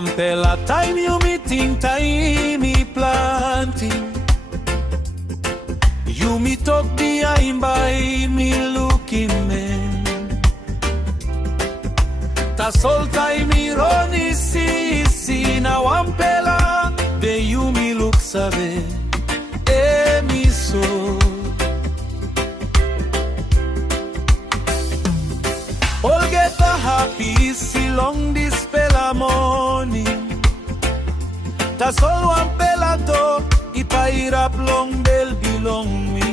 Sampela time Yumi ting Taim planti. Yumi talk bihain by me lukim. Tasol Taim ironi si na wanpela de Yumi luksave emiso. Olgeta happy si long Dispela moning. Tasol wanpela to pairap long del bilong me.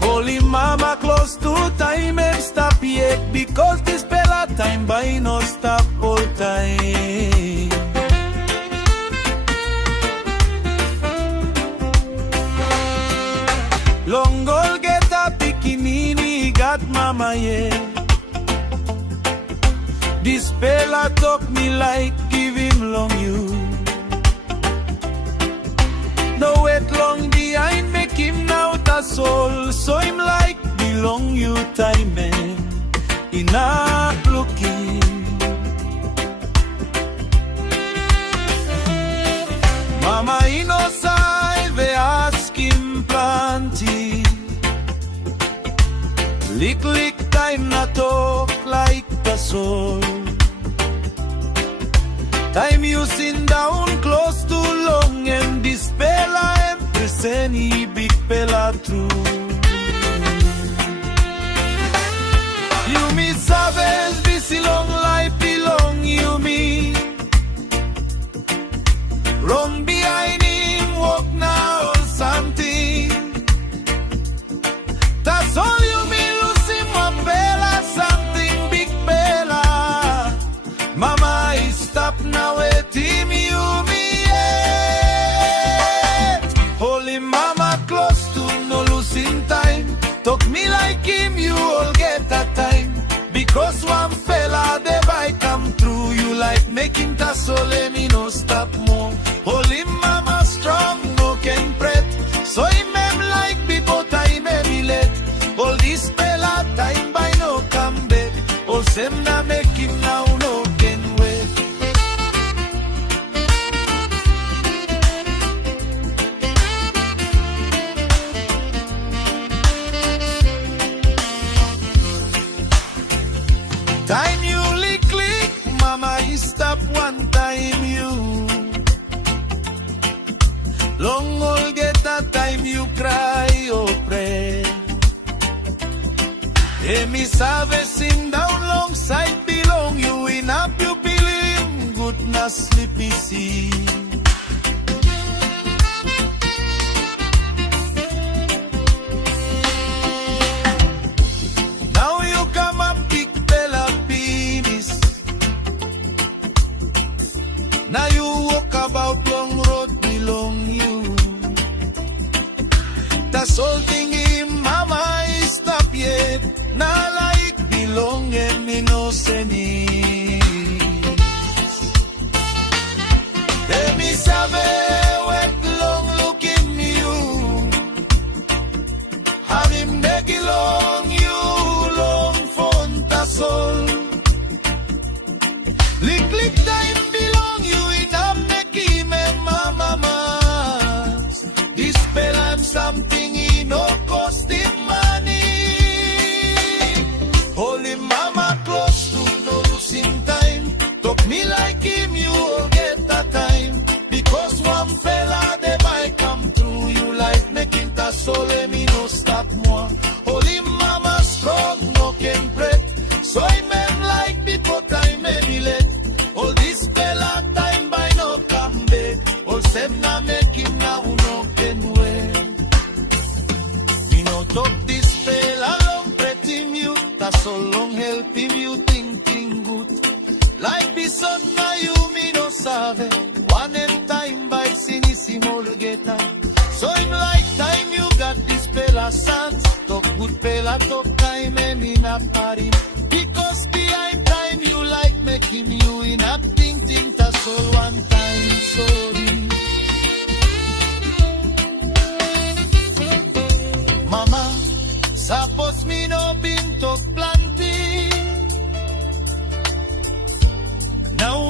Holim Mama Klostu Taim stap Bikos Dispela Taim by no stap oltaim. Long Olgeta pikinini got mama Dispela talk me like givim long you. No wait long bihain mekim now Tasol. Soim like bilong you Taim inap lukim. Mama inosave askim planti. Liklik Taim na talk like Tasol. Taim you sindaun Klostu long and Dispela and presen bikpela true. Yumi sabes bisi long life bilong Yumi. Wrong behind him walk now something. Tasol Yumi lusim wanpela something bikpela. Mama is stap now team Yumi. Holim Mama Klostu no losing time. Talk me like him you Olgeta time. Because wanpela the bike come through. You like making Tasol me no stop more. Holim Mama strong no can pret. Soim like before time let. All Dispela time by no come back. All sem na mekim now no can wait. Time you Liklik, mama is stap one time you. Long Olgeta time you cry or pray. Emi save sindaun long side bilong you inap you pilim good na sleepy see. Now you come up bikpela penis. Now you walk about long road belong you. Tasol ting mama is stap yet. Na laik bilong and innocent. Emi sabe wet long lukim you. Havim negilong you long phone Tasol. Liklik Taim bilong you inap mekim and mama mas. Dispela something no cost it money. Holim Mama Klostu no losing time. Talk me like him you Olgeta time. Because wanpela the bike come through. You like making Tasol me no stop more. Holim Mama strong no can pret. Soim like before time let. All Dispela time by no come back. All sem na mekim now no can wait. Me no talk Dispela long pret him you. Tasol long help him you think good. Like bisot na Yumi no save. One and time by sinisimo Olgeta. Soim like time you got Dispela sans. Talk good pela talk time and inap parim. Because behind time you like mekim you inap ting Tasol one time sorry. Mama, suppose me no been to planti. Now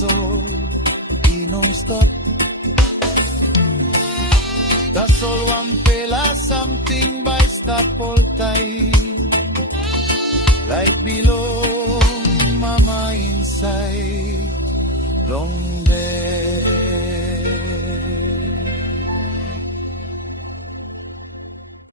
Tasol, he non-stop. Tasol wanpela, something by stap oltaim. Like bilong, mama inside. Long